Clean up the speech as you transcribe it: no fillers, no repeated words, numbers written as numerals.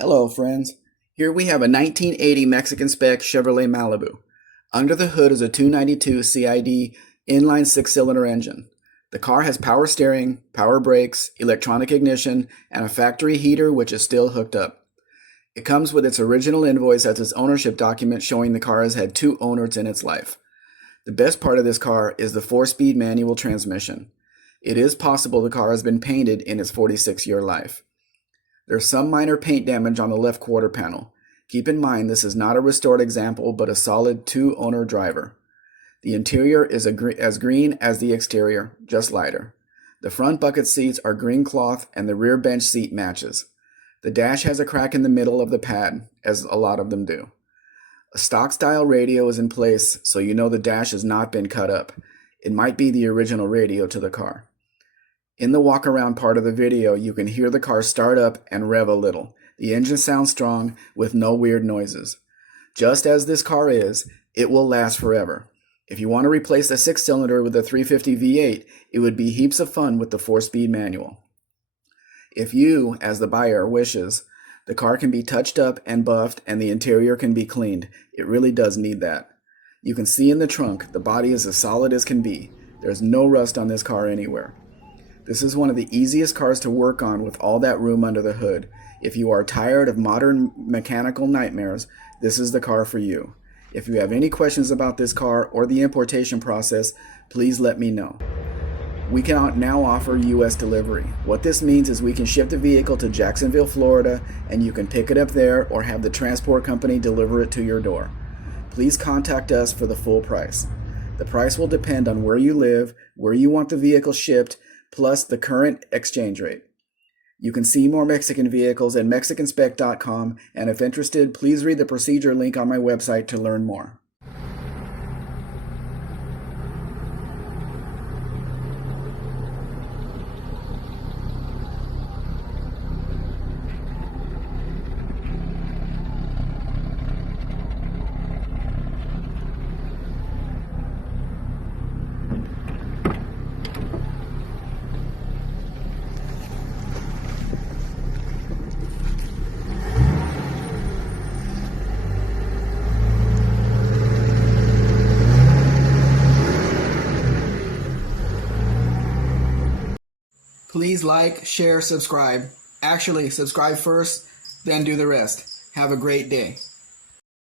Hello, friends. Here we have a 1980 Mexican Spec Chevrolet Malibu. Under the hood is a 292 CID inline six-cylinder engine. The car has power steering, power brakes, electronic ignition, and a factory heater which is still hooked up. It comes with its original invoice as its ownership document showing the car has had 2 owners in its life. The best part of this car is the 4-speed manual transmission. It is possible the car has been painted in its 46-year life. There's some minor paint damage on the left quarter panel. Keep in mind this is not a restored example but a solid 2-owner driver. The interior is as green as the exterior, just lighter. The front bucket seats are green cloth and the rear bench seat matches. The dash has a crack in the middle of the pad, as a lot of them do. A stock style radio is in place, so you know the dash has not been cut up. It might be the original radio to the car. In the walk around part of the video, you can hear the car start up and rev a little. The engine sounds strong with no weird noises. Just as this car is, it will last forever. If you want to replace the 6-cylinder with a 350 V8, it would be heaps of fun with the 4-speed manual. If you, as the buyer, wishes, the car can be touched up and buffed and the interior can be cleaned. It really does need that. You can see in the trunk, the body is as solid as can be. There's no rust on this car anywhere. This is one of the easiest cars to work on with all that room under the hood. If you are tired of modern mechanical nightmares, this is the car for you. If you have any questions about this car or the importation process, please let me know. We can now offer U.S. delivery. What this means is we can ship the vehicle to Jacksonville, Florida, and you can pick it up there or have the transport company deliver it to your door. Please contact us for the full price. The price will depend on where you live, where you want the vehicle shipped, plus the current exchange rate. You can see more Mexican vehicles at mexicanspec.com, and if interested, please read the procedure link on my website to learn more. Please like, share, subscribe. Actually, subscribe first, then do the rest. Have a great day.